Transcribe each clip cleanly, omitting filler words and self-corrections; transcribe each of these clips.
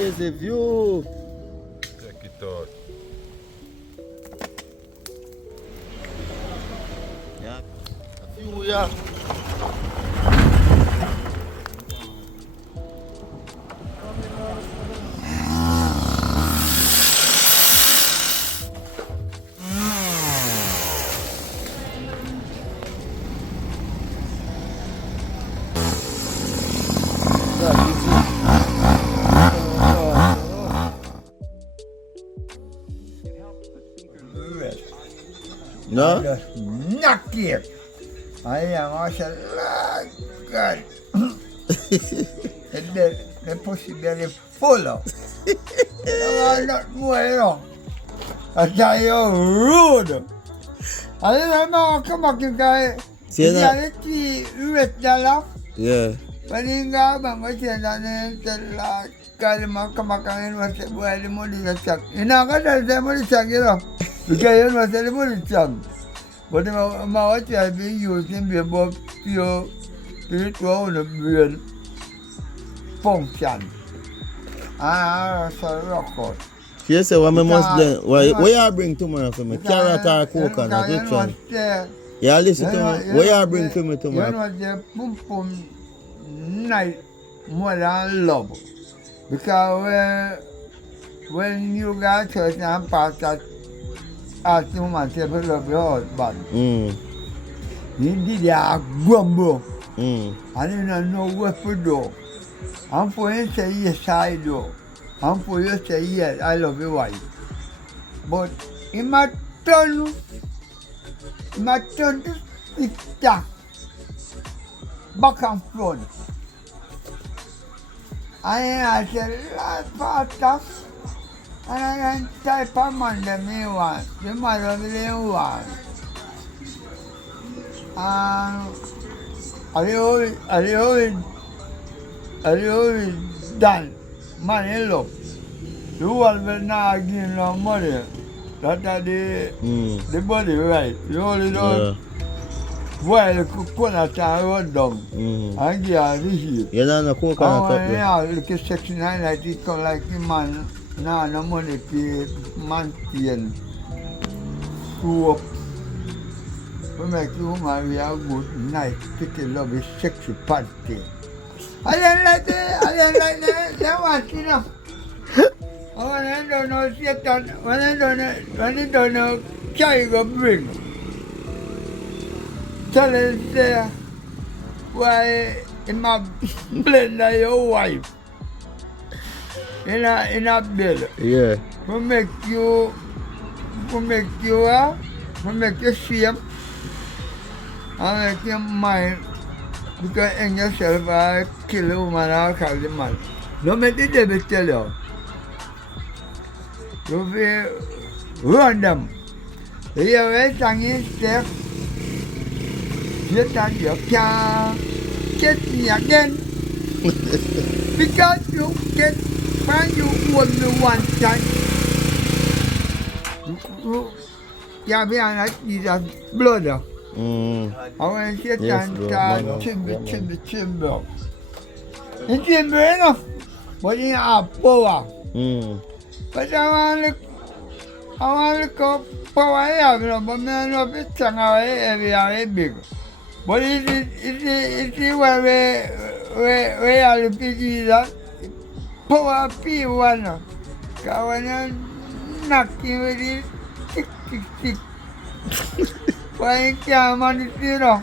crazy view. Check it out. Yeah. A few, yeah. No? Just knock it. I am also God. The pussy belly full of. Not more, you know. I tell you, rude. I don't know, come on, you guys. See that? $US. Yeah. When you go, I'm going to say that kalima kamakain wasa buhay mo di na check. Inakadal sa mo di check, you know. Because yun wasa mo di check. But what I be using be about your spiritual brain function. So record. She say what me must blend. What you bring tomorrow for me? Carrot or coconut? Which one? Yeah, listen to me. What you bring for me tomorrow? You know the pum pum night more than love. Because when you got church and pastor ask you man say love your husband. You did a grumble. And you don't know what to do. And for him say yes I do. And for you say yes I love your wife. But in my turn to speak that back and front. I said, pastor, and I can type a man that me want, the mother really want. Are you done? Money love. You will not give no money. That is the body right. You only don't. Well, coconut and run down. And give a receipt. You don't know coconut up there? Yeah, look at section 9 like it come like the man. Nah, no money pay man and screw up. We make you marry a good, nice, pretty, lovely, sexy party. I didn't like that. That was, you know. When I don't know, Satan, when I don't know, child go bring. Tell him, say, why in my blender your wife in a bed. Yeah. We make you shame and make you mind because in yourself I kill a woman or kill the man. Don't make the devil tell you. You feel random. You have a tongue in step. You can't get me again because you get when you only one time. You be on that Jesus blood. I want to sit and start chimber. It's chimber enough, but you have power. But I want to go power, I have no, but I know it's very big. But it's where are the Jesus? Power P1. Because when you knock him with it, tick. Why you can't manage it, you know?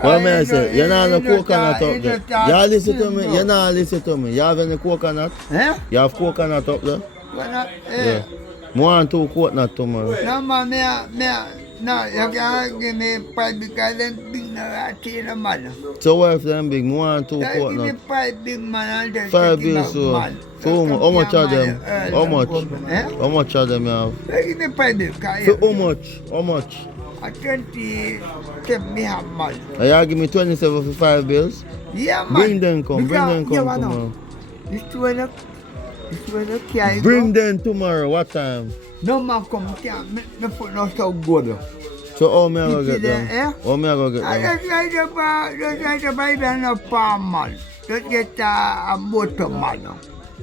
What may I say? You know no coconut up there. You listen to me. You know listen to me. You have any coconut? Eh? You have coconut up there? Coconut? Yeah. More than 2 coconut tomorrow. No, man, no, you can't give me pipe because them big no rat in the man. So what if them big? More than 2 Give me coconut? pipe big man and just 5 take him bills out, so. man. So how much of them? How much? Eh? How much of them you have? Give me pipe big. So how much? How much? 27 me have man. You give me 27 for 5 bills? Yeah, man. Bring them come Yeah, tomorrow. This one can't Bring go. them tomorrow. What time? No man come can't make me put no so good. So how me I go get there, them? eh? How me I go get I them? just try to buy them a farm man. Just get a motor man.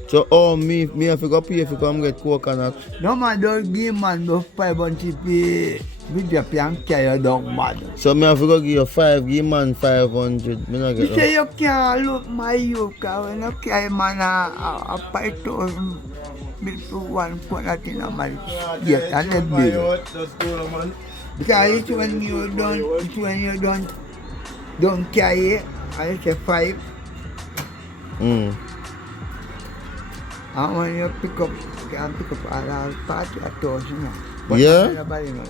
So, oh, me have to go pay if you come get coconut. No man, don't give man those 500 with your pian carry down man. So, me have to go give you 5, give man 500. Me not You get say that. you can't look my youth, cause when you carry man a 5,000 to one coconut in a man. Yes, and the bill. Because it's when you don't carry it, I say 5. Mm. And when you pick up around 40,000. Yeah? Nobody knows.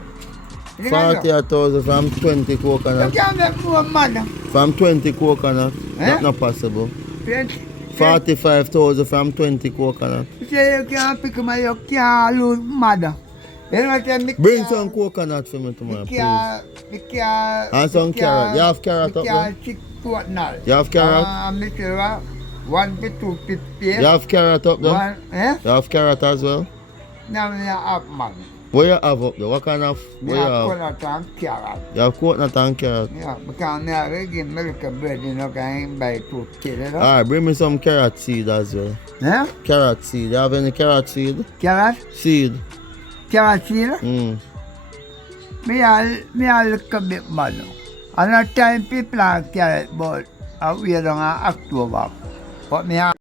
40,000 from 20 You coconut. can't make more money. From 20 coconut. Eh? That's not possible. 20. 45,000 from 20 coconut. You say you can't pick up, you can't lose mother. You know what I'm saying? Bring some coconut for me tomorrow, please. And some carrot. You have carrot up there? You have carrot? Mr. 1 to 250. You have carrot up there? One, eh? You have carrot as well? Now I have man. What you have up there? What kind of, what I you have have? coconut and carrot. You have coconut and carrot. Yeah, because I already milk and bread, you know, can buy 2 kilos. Alright, bring me some carrot seed as well. Eh? Carrot seed. You have any carrot seed? Carrot? Seed. Carrot seed? Mm. Me a look a bit man. And at time people plant carrot, but I wait on October. But me